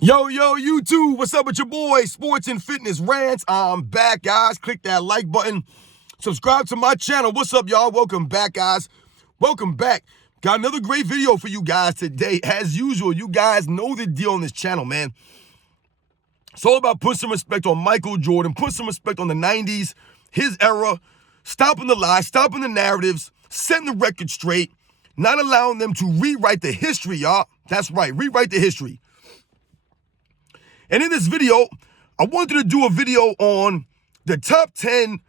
Yo, YouTube, what's up with your boy, Sports and Fitness Rants? I'm back, guys. Click that like button. Subscribe to my channel. What's up, y'all? Welcome back, guys. Welcome back. Got another great video for you guys today. As usual, you guys know the deal on this channel, man. It's all about putting some respect on Michael Jordan, putting some respect on the 90s, his era, stopping the lies, stopping the narratives, setting the record straight, not allowing them to rewrite the history, y'all. That's right, rewrite the history. And in this video, I wanted to do a video on the top 10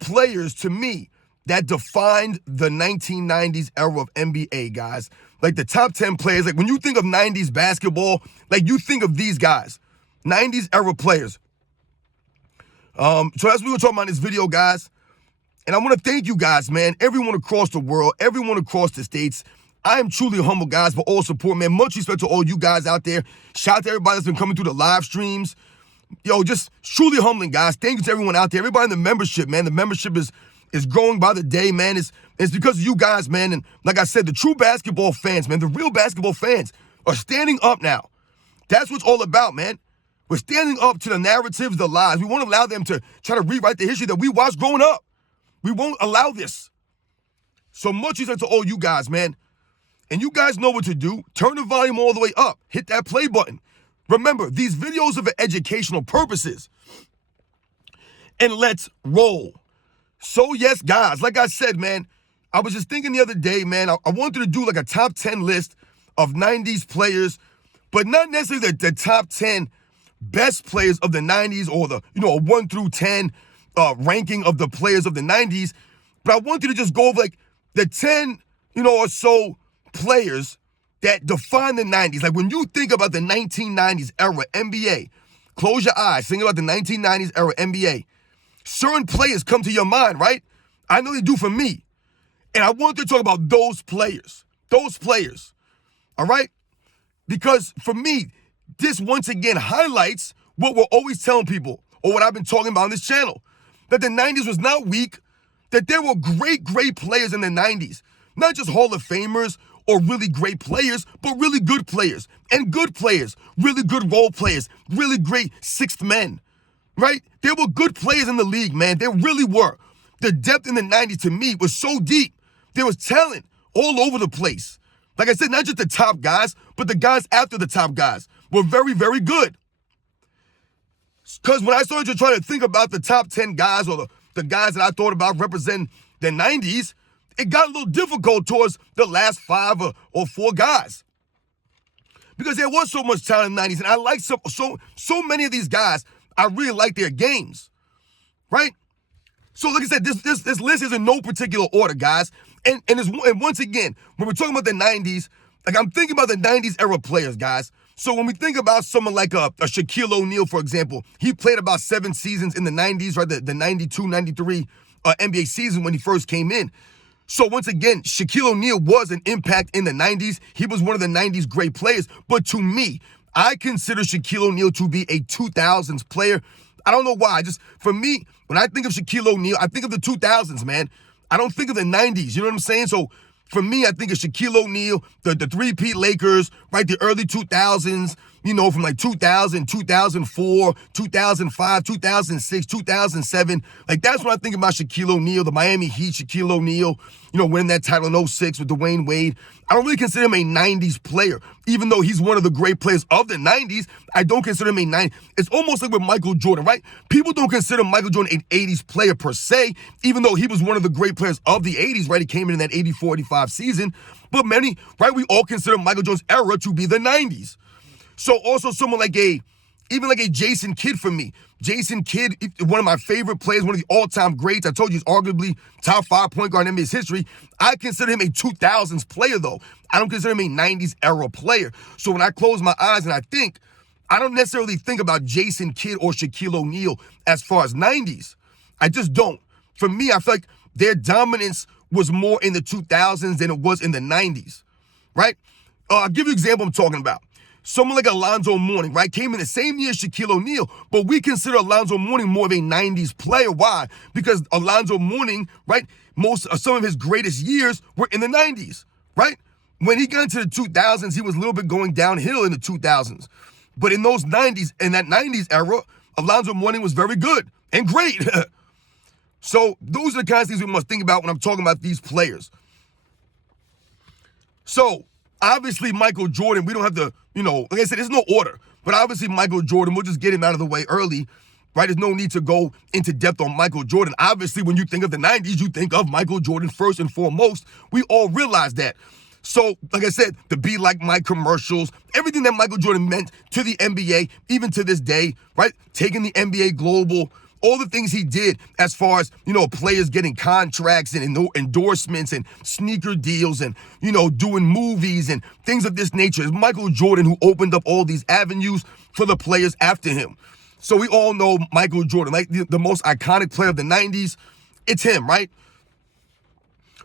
players, to me, that defined the 1990s era of NBA, guys. Like the top 10 players. Like when you think of 90s basketball, like you think of these guys. 90s era players. So that's what we're going to talk about in this video, guys. And I want to thank you guys, man. Everyone across the world, everyone across the states. I am truly humble, guys, for all support, man. Much respect to all you guys out there. Shout out to everybody that's been coming through the live streams. Yo, just truly humbling, guys. Thank you to everyone out there. Everybody in the membership, man. The membership is growing by the day, man. It's because of you guys, man. And like I said, the true basketball fans, man, the real basketball fans are standing up now. That's what it's all about, man. We're standing up to the narratives, the lies. We won't allow them to try to rewrite the history that we watched growing up. We won't allow this. So much respect to all you guys, man. And you guys know what to do. Turn the volume all the way up. Hit that play button. Remember, these videos are for educational purposes. And let's roll. So yes, guys, like I said, man, I was just thinking the other day, man, I wanted to do like a top 10 list of 90s players, but not necessarily the top 10 best players of the 90s or the, a 1 through 10 ranking of the players of the 90s. But I wanted to just go over like the 10, or so players that define the 90s. Like when you think about the 1990s era NBA, close your eyes, think about the 1990s era NBA. Certain players come to your mind, right? I know they do for me. And I want to talk about those players. Those players. All right? Because for me, this once again highlights what we're always telling people, or what I've been talking about on this channel, that the 90s was not weak, that there were great players in the 90s. Not just Hall of Famers or really great players, but really good players. And good players, really good role players, really great sixth men, right? There were good players in the league, man. There really were. The depth in the 90s, to me, was so deep. There was talent all over the place. Like I said, not just the top guys, but the guys after the top guys were very, very good. Because when I started to try to think about the top 10 guys or the guys that I thought about representing the 90s, it got a little difficult towards the last 5 or 4 guys. Because there was so much talent in the 90s, and I like so many of these guys, I really like their games, right? So like I said, this list is in no particular order, guys. And once again, when we're talking about the 90s, like I'm thinking about the 90s era players, guys. So when we think about someone like a Shaquille O'Neal, for example, he played about 7 seasons in the 90s, right? The 92, 93 NBA season when he first came in. So once again, Shaquille O'Neal was an impact in the 90s. He was one of the 90s great players. But to me, I consider Shaquille O'Neal to be a 2000s player. I don't know why. For me, when I think of Shaquille O'Neal, I think of the 2000s, man. I don't think of the 90s. You know what I'm saying? So for me, I think of Shaquille O'Neal, the three-peat Lakers, right? The early 2000s, from like 2000, 2004, 2005, 2006, 2007. Like, that's when I think about Shaquille O'Neal, the Miami Heat, Shaquille O'Neal, winning that title in 06 with Dwayne Wade. I don't really consider him a 90s player. Even though he's one of the great players of the 90s, I don't consider him a 90s. It's almost like with Michael Jordan, right? People don't consider Michael Jordan an 80s player per se, even though he was one of the great players of the 80s, right? He came in that 84-85 season. But many, right, we all consider Michael Jordan's era to be the 90s. So also someone like even a Jason Kidd for me. Jason Kidd, one of my favorite players, one of the all-time greats. I told you he's arguably top 5 point guard in NBA's history. I consider him a 2000s player, though. I don't consider him a 90s era player. So when I close my eyes and I think, I don't necessarily think about Jason Kidd or Shaquille O'Neal as far as 90s. I just don't. For me, I feel like their dominance was more in the 2000s than it was in the 90s, right? I'll give you an example I'm talking about. Someone like Alonzo Mourning, right, came in the same year as Shaquille O'Neal, but we consider Alonzo Mourning more of a 90s player. Why? Because Alonzo Mourning, right, some of his greatest years were in the 90s, right? When he got into the 2000s, he was a little bit going downhill in the 2000s. But in those 90s, in that 90s era, Alonzo Mourning was very good and great. So those are the kinds of things we must think about when I'm talking about these players. So obviously Michael Jordan, we don't have to, like I said, there's no order. But obviously Michael Jordan, we'll just get him out of the way early, right? There's no need to go into depth on Michael Jordan. Obviously, when you think of the 90s, you think of Michael Jordan first and foremost. We all realize that. So, like I said, the Be Like Mike commercials, everything that Michael Jordan meant to the NBA, even to this day, right? Taking the NBA global, all the things he did as far as, players getting contracts and endorsements and sneaker deals and, doing movies and things of this nature. It's Michael Jordan who opened up all these avenues for the players after him. So we all know Michael Jordan, like the most iconic player of the 90s. It's him, right?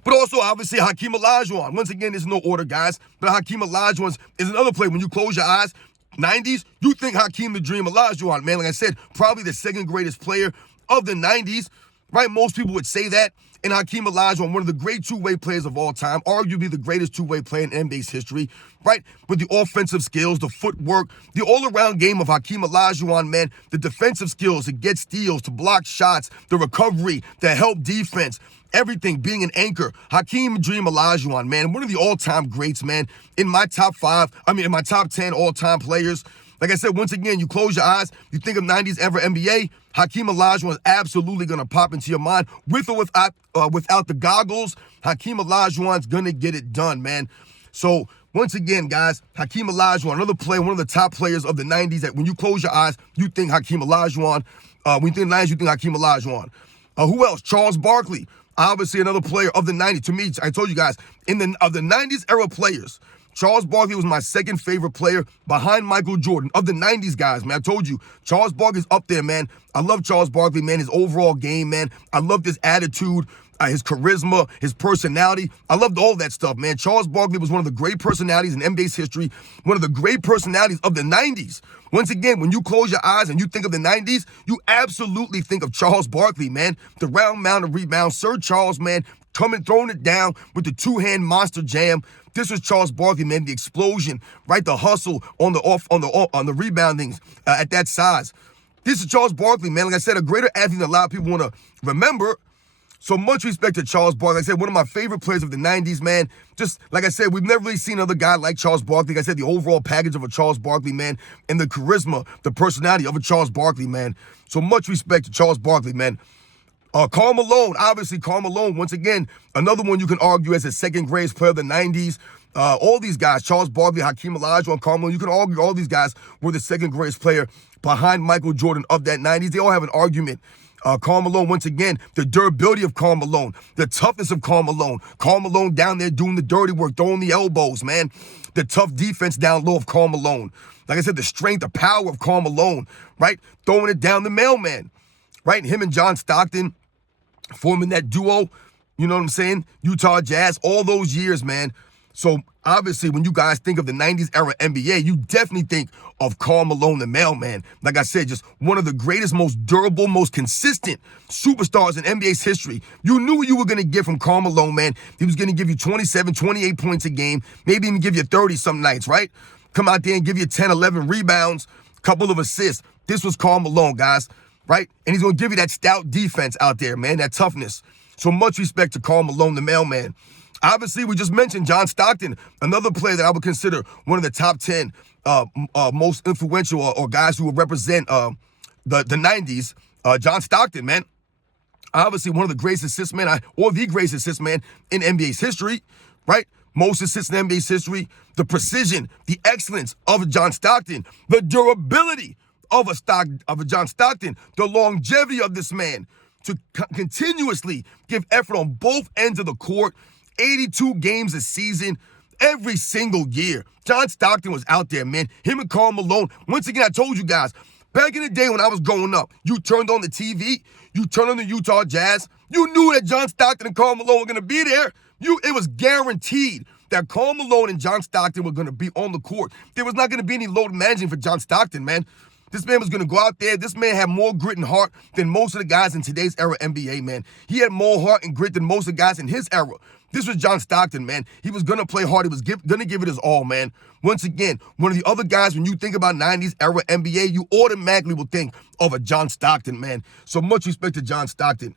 But also, obviously, Hakeem Olajuwon. Once again, there's no order, guys. But Hakeem Olajuwon is another player. When you close your eyes, 90s, you think Hakeem the Dream Olajuwon, man. Like I said, probably the second greatest player of the 90s, right? Most people would say that. And Hakeem Olajuwon, one of the great two-way players of all time, arguably the greatest two-way player in NBA's history, right? With the offensive skills, the footwork, the all-around game of Hakeem Olajuwon, man, the defensive skills to get steals, to block shots, the recovery, the help defense, everything, being an anchor. Hakeem Dream Olajuwon, man, one of the all-time greats, man. In my top 10 all-time players. Like I said, once again, you close your eyes, you think of 90s ever NBA, Hakeem Olajuwon is absolutely going to pop into your mind. With or without the goggles, Hakeem Olajuwon's going to get it done, man. So, once again, guys, Hakeem Olajuwon, another player, one of the top players of the 90s, that when you close your eyes, you think Hakeem Olajuwon. When you think 90s, you think Hakeem Olajuwon. Who else? Charles Barkley, obviously another player of the 90s. To me, I told you guys, of the 90s era players, Charles Barkley was my second favorite player behind Michael Jordan. Of the 90s guys, man, I told you, Charles Barkley's up there, man. I love Charles Barkley, man, his overall game, man. I love his attitude, his charisma, his personality. I loved all that stuff, man. Charles Barkley was one of the great personalities in NBA's history, one of the great personalities of the 90s. Once again, when you close your eyes and you think of the 90s, you absolutely think of Charles Barkley, man. The round mound of rebound, Sir Charles, man, throwing it down with the two-hand monster jam. This was Charles Barkley, man. The explosion, right? The hustle on the reboundings at that size. This is Charles Barkley, man. Like I said, a greater athlete than a lot of people want to remember. So much respect to Charles Barkley. Like I said, one of my favorite players of the 90s, man. Just like I said, we've never really seen another guy like Charles Barkley. Like I said, the overall package of a Charles Barkley, man, and the charisma, the personality of a Charles Barkley, man. So much respect to Charles Barkley, man. Karl Malone, obviously Karl Malone, once again, another one you can argue as the second greatest player of the 90s. All these guys, Charles Barkley, Hakeem Olajuwon, Karl Malone, you can argue all these guys were the second greatest player behind Michael Jordan of that 90s. They all have an argument. Karl Malone, once again, the durability of Karl Malone, the toughness of Karl Malone down there doing the dirty work, throwing the elbows, man. The tough defense down low of Karl Malone. Like I said, the strength, the power of Karl Malone, right? Throwing it down the mailman, right? Him and John Stockton forming that duo, you know what I'm saying? Utah Jazz, all those years, man. So obviously, when you guys think of the 90s era NBA, you definitely think of Karl Malone, the mailman. Like I said, just one of the greatest, most durable, most consistent superstars in NBA's history. You knew what you were going to get from Karl Malone, man. He was going to give you 27, 28 points a game, maybe even give you 30 some nights, right? Come out there and give you 10, 11 rebounds, couple of assists. This was Karl Malone, guys, right? And he's going to give you that stout defense out there, man, that toughness. So much respect to Karl Malone, the mailman. Obviously, we just mentioned John Stockton, another player that I would consider one of the top 10 most influential or guys who would represent the 90s. John Stockton, man. Obviously, one of the greatest assist men, or the greatest assist man in NBA's history, right? Most assists in NBA's history. The precision, the excellence of John Stockton, the durability of a John Stockton, the longevity of this man to continuously give effort on both ends of the court, 82 games a season, every single year. John Stockton was out there, man. Him and Karl Malone. Once again, I told you guys, back in the day when I was growing up, you turned on the TV, you turned on the Utah Jazz, you knew that John Stockton and Karl Malone were going to be there. It was guaranteed that Karl Malone and John Stockton were going to be on the court. There was not going to be any load managing for John Stockton, man. This man was going to go out there. This man had more grit and heart than most of the guys in today's era NBA, man. He had more heart and grit than most of the guys in his era. This was John Stockton, man. He was going to play hard. He was going to give it his all, man. Once again, one of the other guys, when you think about 90s era NBA, you automatically will think of a John Stockton, man. So much respect to John Stockton.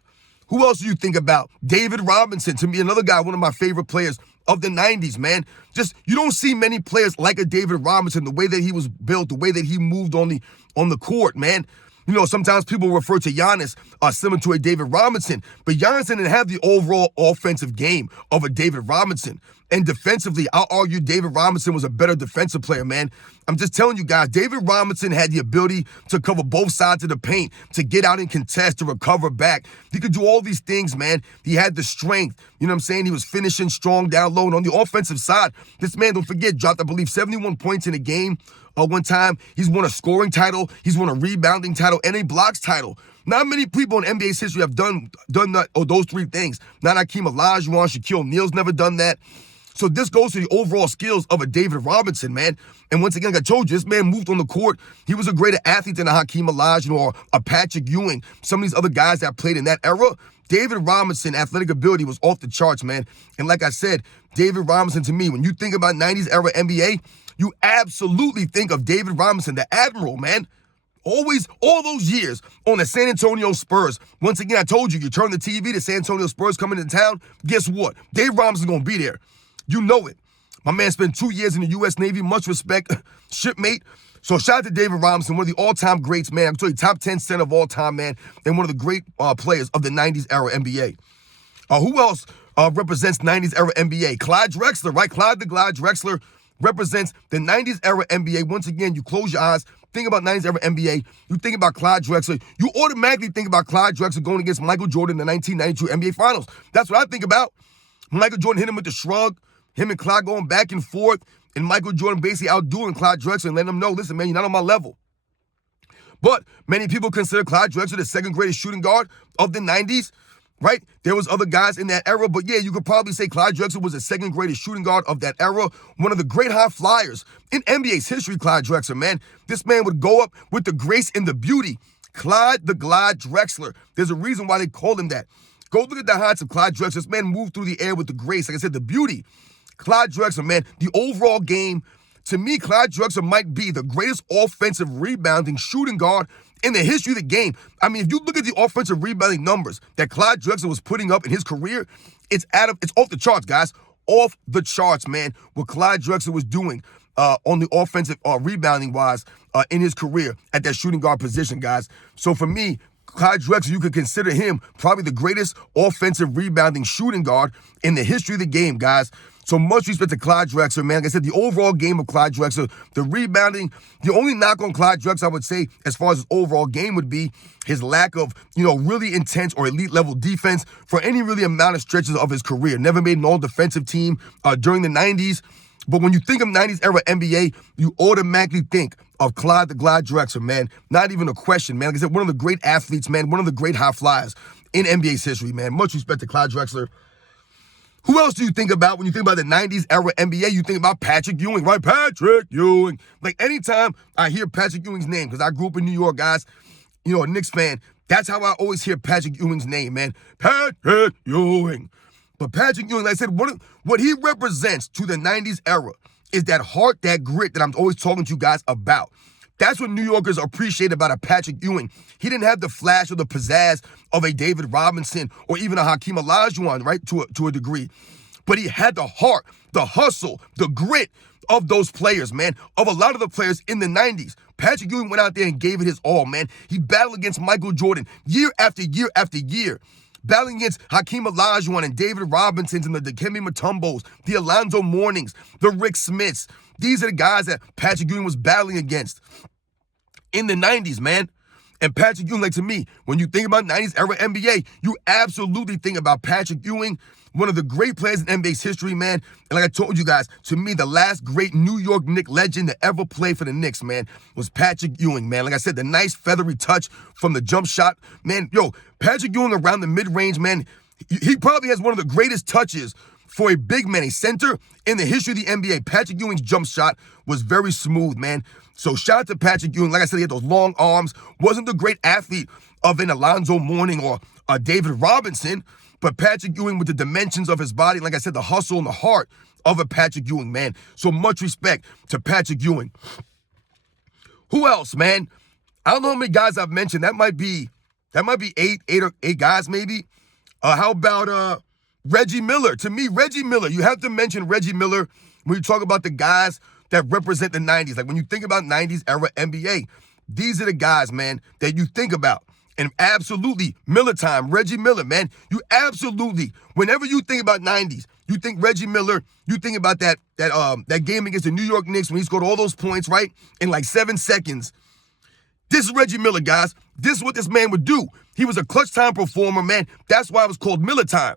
Who else do you think about? David Robinson, to me, another guy, one of my favorite players of the 90s, man. Just, you don't see many players like a David Robinson, the way that he was built, the way that he moved on the court, man. You know, sometimes people refer to Giannis similar to a David Robinson, but Giannis didn't have the overall offensive game of a David Robinson. And defensively, I'll argue David Robinson was a better defensive player, man. I'm just telling you guys, David Robinson had the ability to cover both sides of the paint, to get out and contest, to recover back. He could do all these things, man. He had the strength. You know what I'm saying? He was finishing strong down low. And on the offensive side, this man, don't forget, dropped, I believe, 71 points in a game. One time, he's won a scoring title, he's won a rebounding title, and a blocks title. Not many people in NBA's history have done that, or those three things. Not Hakeem Olajuwon, Shaquille O'Neal's never done that. So this goes to the overall skills of a David Robinson, man. And once again, like I told you, this man moved on the court. He was a greater athlete than a Hakeem Olajuwon or a Patrick Ewing. Some of these other guys that played in that era, David Robinson, athletic ability was off the charts, man. And like I said, David Robinson, to me, when you think about 90s era NBA, you absolutely think of David Robinson, the Admiral, man. Always, all those years on the San Antonio Spurs. Once again, I told you, you turn the TV, the San Antonio Spurs coming into town. Guess what? Dave Robinson's going to be there. You know it. My man spent 2 years in the U.S. Navy. Much respect, shipmate. So shout out to David Robinson, one of the all-time greats, man. I'm telling you, top 10 center of all time, man, and one of the great players of the 90s era NBA. Who else represents 90s era NBA? Clyde Drexler, right? Clyde Drexler represents the 90s era NBA. Once again, you close your eyes, think about 90s era NBA, you think about Clyde Drexler, you automatically think about Clyde Drexler going against Michael Jordan in the 1992 NBA Finals. That's what I think about. Michael Jordan hit him with the shrug, him and Clyde going back and forth, and Michael Jordan basically outdoing Clyde Drexler and letting him know, listen, man, you're not on my level. But many people consider Clyde Drexler the second greatest shooting guard of the 90s. Right? There was other guys in that era, but yeah, you could probably say Clyde Drexler was the second greatest shooting guard of that era. One of the great high flyers in NBA's history, Clyde Drexler, man. This man would go up with the grace and the beauty. Clyde Drexler. There's a reason why they called him that. Go look at the heights of Clyde Drexler. This man moved through the air with the grace. Like I said, the beauty. Clyde Drexler, man, the overall game. To me, Clyde Drexler might be the greatest offensive rebounding shooting guard in the history of the game. I mean, if you look at the offensive rebounding numbers that Clyde Drexler was putting up in his career, it's off the charts, guys. Off the charts, man, what Clyde Drexler was doing on the offensive rebounding-wise in his career at that shooting guard position, guys. So for me, Clyde Drexler, you could consider him probably the greatest offensive rebounding shooting guard in the history of the game, guys. So much respect to Clyde Drexler, man. Like I said, the overall game of Clyde Drexler, the rebounding, the only knock on Clyde Drexler, I would say, as far as his overall game would be his lack of, really intense or elite level defense for any really amount of stretches of his career. Never made an all-defensive team during the 90s. But when you think of 90s era NBA, you automatically think of Clyde Drexler, man. Not even a question, man. Like I said, one of the great athletes, man. One of the great high flyers in NBA's history, man. Much respect to Clyde Drexler. Who else do you think about when you think about the 90s era NBA? You think about Patrick Ewing, right? Patrick Ewing. Like anytime I hear Patrick Ewing's name, because I grew up in New York, guys, a Knicks fan, that's how I always hear Patrick Ewing's name, man. Patrick Ewing. But Patrick Ewing, like I said, what he represents to the 90s era is that heart, that grit that I'm always talking to you guys about. That's what New Yorkers appreciate about a Patrick Ewing. He didn't have the flash or the pizzazz of a David Robinson or even a Hakeem Olajuwon, right, to a degree. But he had the heart, the hustle, the grit of those players, man, of a lot of the players in the 90s. Patrick Ewing went out there and gave it his all, man. He battled against Michael Jordan year after year after year. Battling against Hakeem Olajuwon and David Robinsons and the DKM Matumbos, the Alonzo Mournings, the Rick Smiths. These are the guys that Patrick Ewing was battling against in the 90s, man. And Patrick Ewing, like to me, when you think about 90s era NBA, you absolutely think about Patrick Ewing, one of the great players in NBA's history, man. And like I told you guys, to me, the last great New York Knicks legend to ever play for the Knicks, man, was Patrick Ewing, man. Like I said, the nice feathery touch from the jump shot. Man, Patrick Ewing around the mid-range, man, he probably has one of the greatest touches for a big man, a center in the history of the NBA. Patrick Ewing's jump shot was very smooth, man. So shout out to Patrick Ewing. Like I said, he had those long arms. Wasn't the great athlete of an Alonzo Mourning or David Robinson, but Patrick Ewing with the dimensions of his body, like I said, the hustle and the heart of a Patrick Ewing, man. So much respect to Patrick Ewing. Who else, man? I don't know how many guys I've mentioned. That might be eight guys, maybe. How about Reggie Miller? To me, Reggie Miller, you have to mention Reggie Miller when you talk about the guys that represent the 90s. Like when you think about 90s era NBA, these are the guys, man, that you think about. And absolutely, Miller time, Reggie Miller, man. You absolutely, whenever you think about 90s, you think Reggie Miller, you think about that game against the New York Knicks when he scored all those points, right? In like 7 seconds. This is Reggie Miller, guys. This is what this man would do. He was a clutch time performer, man. That's why it was called Miller time.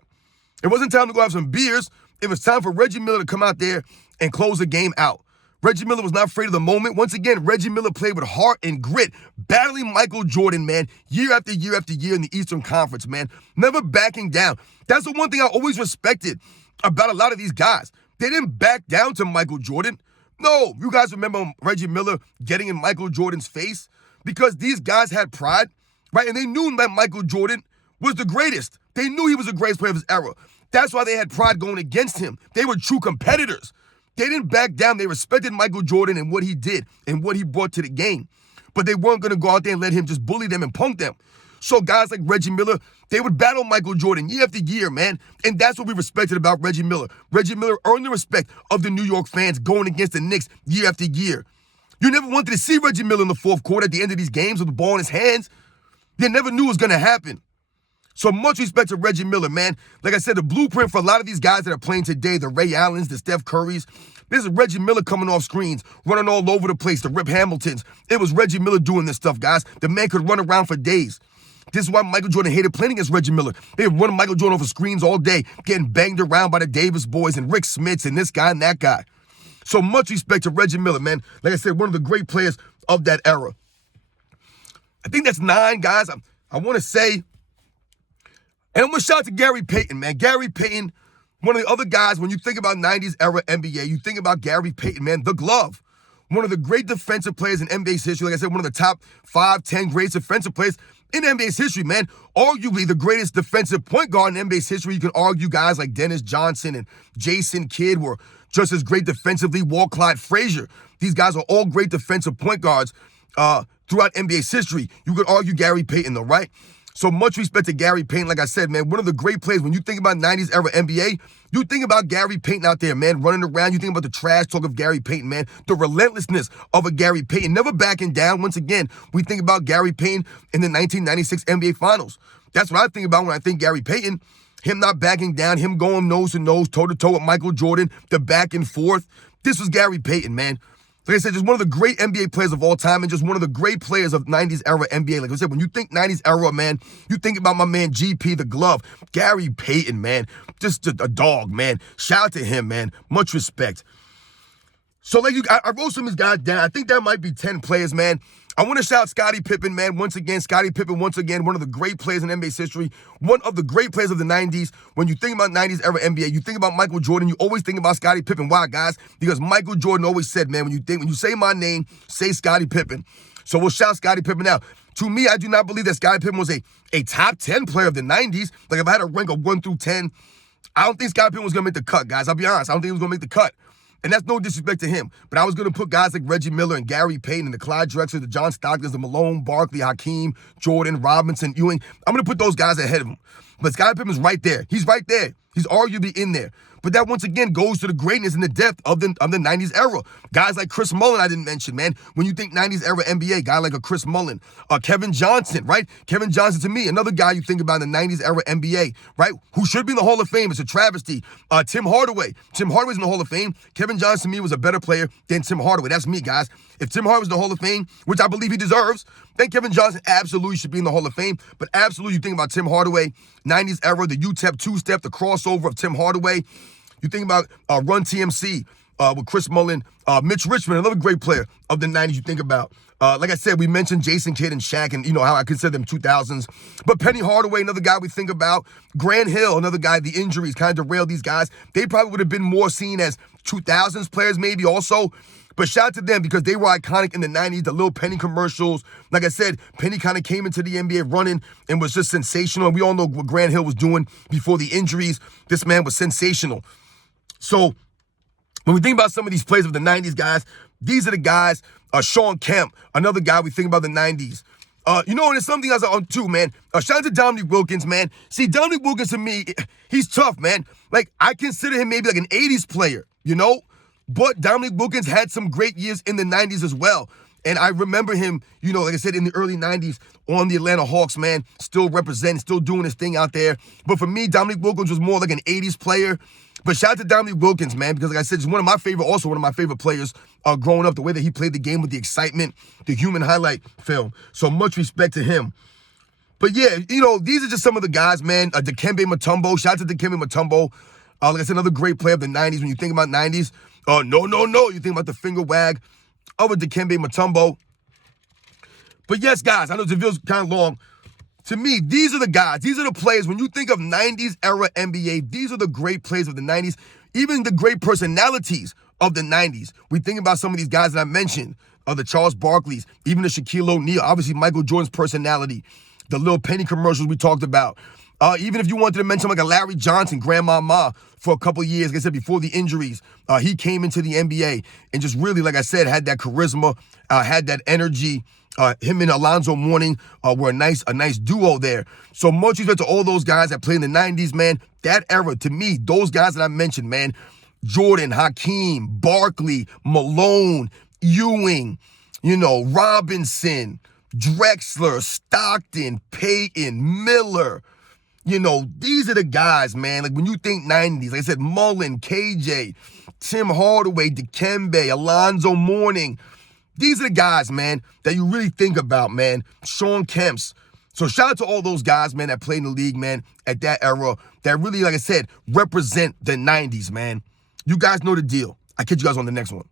It wasn't time to go have some beers. It was time for Reggie Miller to come out there and close the game out. Reggie Miller was not afraid of the moment. Once again, Reggie Miller played with heart and grit, battling Michael Jordan, man, year after year after year in the Eastern Conference, man. Never backing down. That's the one thing I always respected about a lot of these guys. They didn't back down to Michael Jordan. No, you guys remember Reggie Miller getting in Michael Jordan's face? Because these guys had pride, right? And they knew that Michael Jordan was the greatest. They knew he was the greatest player of his era. That's why they had pride going against him. They were true competitors. They didn't back down. They respected Michael Jordan and what he did and what he brought to the game. But they weren't going to go out there and let him just bully them and punk them. So guys like Reggie Miller, they would battle Michael Jordan year after year, man. And that's what we respected about Reggie Miller. Reggie Miller earned the respect of the New York fans going against the Knicks year after year. You never wanted to see Reggie Miller in the fourth quarter at the end of these games with the ball in his hands. You never knew it was going to happen. So much respect to Reggie Miller, man. Like I said, the blueprint for a lot of these guys that are playing today, the Ray Allens, the Steph Currys, this is Reggie Miller coming off screens, running all over the place, the Rip Hamiltons. It was Reggie Miller doing this stuff, guys. The man could run around for days. This is why Michael Jordan hated playing against Reggie Miller. They were running Michael Jordan over screens all day, getting banged around by the Davis boys and Rick Smits and this guy and that guy. So much respect to Reggie Miller, man. Like I said, one of the great players of that era. I think that's 9, guys. I want to say, and I'm going to shout out to Gary Payton, man. Gary Payton, one of the other guys, when you think about 90s era NBA, you think about Gary Payton, man, the glove. One of the great defensive players in NBA's history. Like I said, one of the top 5, 10 greatest defensive players in NBA's history, man. Arguably the greatest defensive point guard in NBA's history. You can argue guys like Dennis Johnson and Jason Kidd were just as great defensively. Walt Clyde Frazier. These guys are all great defensive point guards throughout NBA's history. You could argue Gary Payton, though, right? So much respect to Gary Payton. Like I said, man, one of the great players. When you think about 90s era NBA, you think about Gary Payton out there, man, running around. You think about the trash talk of Gary Payton, man, the relentlessness of a Gary Payton, never backing down. Once again, we think about Gary Payton in the 1996 NBA Finals. That's what I think about when I think Gary Payton. Him not backing down, him going nose to nose, toe to toe with Michael Jordan, the back and forth. This was Gary Payton, man. Like I said, just one of the great NBA players of all time and just one of the great players of 90s era NBA. Like I said, when you think 90s era, man, you think about my man GP, the glove. Gary Payton, man, just a dog, man. Shout out to him, man. Much respect. So I wrote some of these guys down. I think that might be 10 players, man. I want to shout Scotty Pippen, man. Once again, Scotty Pippen, once again, one of the great players in NBA's history. One of the great players of the 90s. When you think about 90s era NBA, you think about Michael Jordan, you always think about Scotty Pippen. Why, guys? Because Michael Jordan always said, man, when you say my name, say Scotty Pippen. So we'll shout Scotty Pippen out. To me, I do not believe that Scotty Pippen was a top 10 player of the 90s. Like, if I had a rank of 1 through 10, I don't think Scotty Pippen was going to make the cut, guys. I'll be honest. I don't think he was going to make the cut. And that's no disrespect to him. But I was going to put guys like Reggie Miller and Gary Payton and the Clyde Drexler, the John Stocktons, the Malone, Barkley, Hakeem, Jordan, Robinson, Ewing. I'm going to put those guys ahead of him. But Scottie Pippen's right there. He's right there. He's arguably in there. But that once again goes to the greatness and the depth of the 90s era. Guys like Chris Mullin, I didn't mention, man. When you think 90s era NBA, guy like a Chris Mullin, Kevin Johnson, right? Kevin Johnson, to me, another guy you think about in the 90s era NBA, right? Who should be in the Hall of Fame. It's a travesty. Tim Hardway. Tim Hardway's in the Hall of Fame. Kevin Johnson, to me, was a better player than Tim Hardway. That's me, guys. If Tim Hardway's in the Hall of Fame, which I believe he deserves, then Kevin Johnson absolutely should be in the Hall of Fame. But absolutely, you think about Tim Hardaway, 90s era, the UTEP two-step, the crossover of Tim Hardaway. You think about Run TMC, with Chris Mullin. Mitch Richmond, another great player of the 90s you think about. Like I said, we mentioned Jason Kidd and Shaq and, how I consider them 2000s. But Penny Hardaway, another guy we think about. Grant Hill, another guy, the injuries kind of derailed these guys. They probably would have been more seen as 2000s players maybe also. But shout out to them because they were iconic in the 90s, the little Penny commercials. Like I said, Penny kind of came into the NBA running and was just sensational. And we all know what Grant Hill was doing before the injuries. This man was sensational. So when we think about some of these players of the 90s, guys, these are the guys. Sean Kemp, another guy we think about the 90s. And there's something else on too, man. Shout out to Dominic Wilkins, man. See, Dominic Wilkins to me, he's tough, man. Like, I consider him maybe like an 80s player, But Dominic Wilkins had some great years in the 90s as well. And I remember him, like I said, in the early 90s on the Atlanta Hawks, man, still representing, still doing his thing out there. But for me, Dominic Wilkins was more like an 80s player. But shout out to Dominic Wilkins, man, because like I said, he's one of my favorite players growing up, the way that he played the game with the excitement, the human highlight film. So much respect to him. But yeah, these are just some of the guys, man. DKM Matumbo, shout out to DKM Matumbo. Like I said, another great player of the 90s. When you think about 90s, no. You think about the finger wag of a DKM Matumbo. But yes, guys, I know the video's kind of long. To me, these are the guys. These are the players. When you think of 90s era NBA, these are the great players of the 90s. Even the great personalities of the 90s. We think about some of these guys that I mentioned. The Charles Barkleys, even the Shaquille O'Neal. Obviously, Michael Jordan's personality. The little Penny commercials we talked about. Even if you wanted to mention like a Larry Johnson, Grandmama, for a couple of years, like I said, before the injuries, he came into the NBA and just really, like I said, had that charisma, had that energy. Him and Alonzo Mourning were a nice duo there. So much respect to all those guys that played in the 90s, man. That era, to me, those guys that I mentioned, man, Jordan, Hakeem, Barkley, Malone, Ewing, Robinson, Drexler, Stockton, Payton, Miller. These are the guys, man. Like when you think 90s, like I said, Mullen, KJ, Tim Hardaway, Dikembe, Alonzo Mourning. These are the guys, man, that you really think about, man. Sean Kemps. So shout out to all those guys, man, that played in the league, man, at that era, that really, like I said, represent the 90s, man. You guys know the deal. I'll catch you guys on the next one.